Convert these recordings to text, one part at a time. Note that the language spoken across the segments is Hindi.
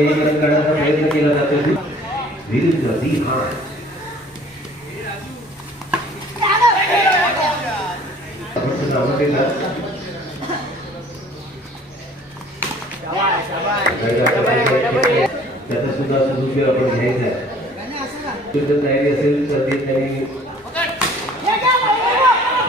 एक रन काढण्याचा प्रयत्न केला जातो विरुद्ध दी हार आपण नावं देतात. त्याचा सुद्धा सदुपयोग आपण घ्यायचा आहे असेल तर ते त्यांनी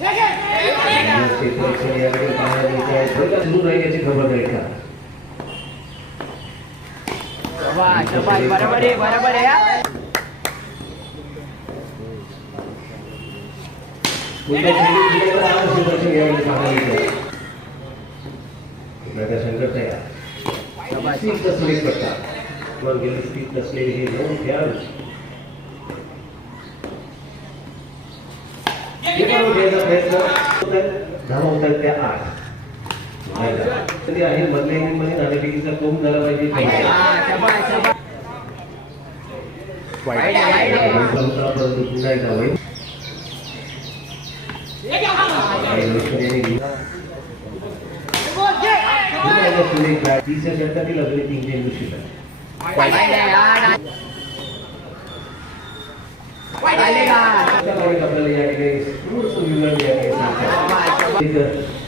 पहिला सुरू राहील याची खबरदारी घ्या बरोबर आहे बरोबर आहे घ्यायचा प्रयत्न झाला पाहिजे पुन्हा एकदा होईल तिसऱ्या षटकातील अगदी तीन चेंडू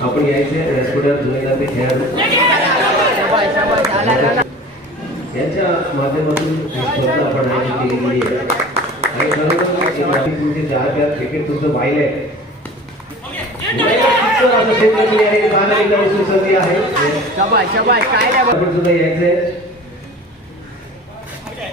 आपण यायचे रेस्टॉरंट जुनेला ते खेळाडू यांच्या माध्यमातून स्पर्धा आपण आयोजित केलेली आहे आणि खरोखर तुमचे दहा चार क्रिकेट तुमचं पाहिलं आहे यायचंय.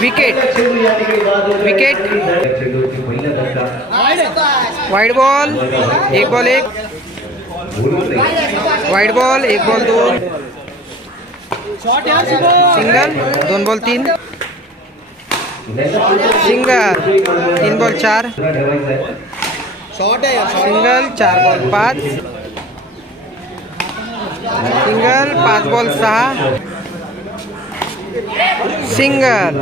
विकेट. विकेट. वाईट बॉल एक बॉल एक. वाईट बॉल एक बॉल दोन सिंगल दोन बॉल तीन सिंगल तीन बॉल चार सिंगल चार बॉल पाच। सिंगल पाच बॉल सहा। सिंगल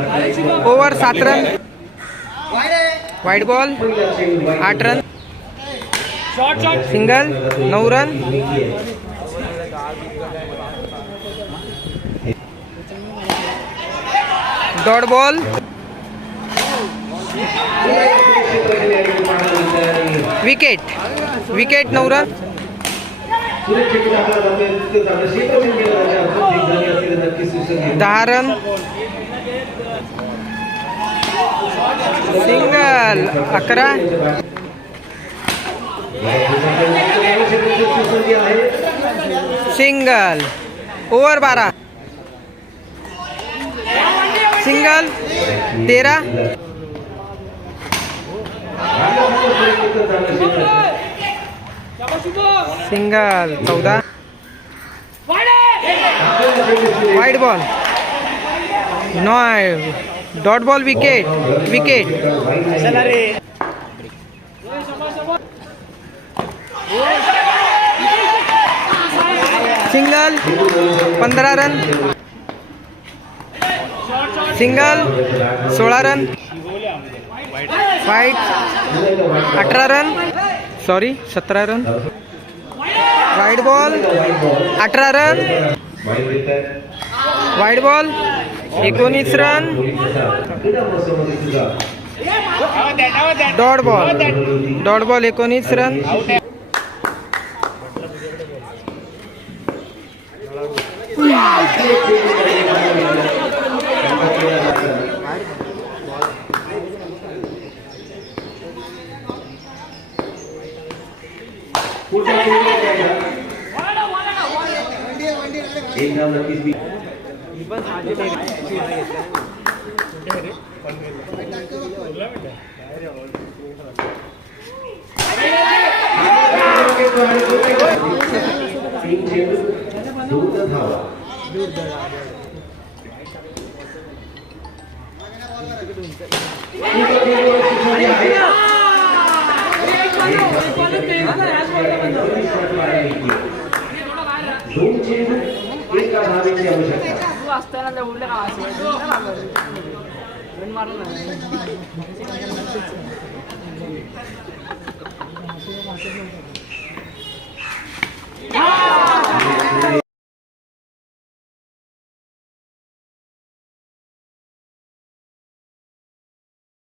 ओव्हर सात रन वाईट बॉल आठ रन सिंगल नऊ run dot ball wicket wicket घेऊ. दहा रन सिंगल अकरा सिंगल ओवर बारा सिंगल तेरा सिंगल चौदा. Wide ball नॉय dot ball wicket wicket single पंधरा रन सिंगल सोळा रन वाईट अठरा रन सॉरी सतरा रन वाईट बॉल अठरा रन वाईट बॉल एकोणीस run dot ball dot ball एकोणीस रन एक धाव नक्कीच मी तीन चेंडू दूध धावा दूध धावा Thank you. झूम चीज इसका नाम की आवश्यकता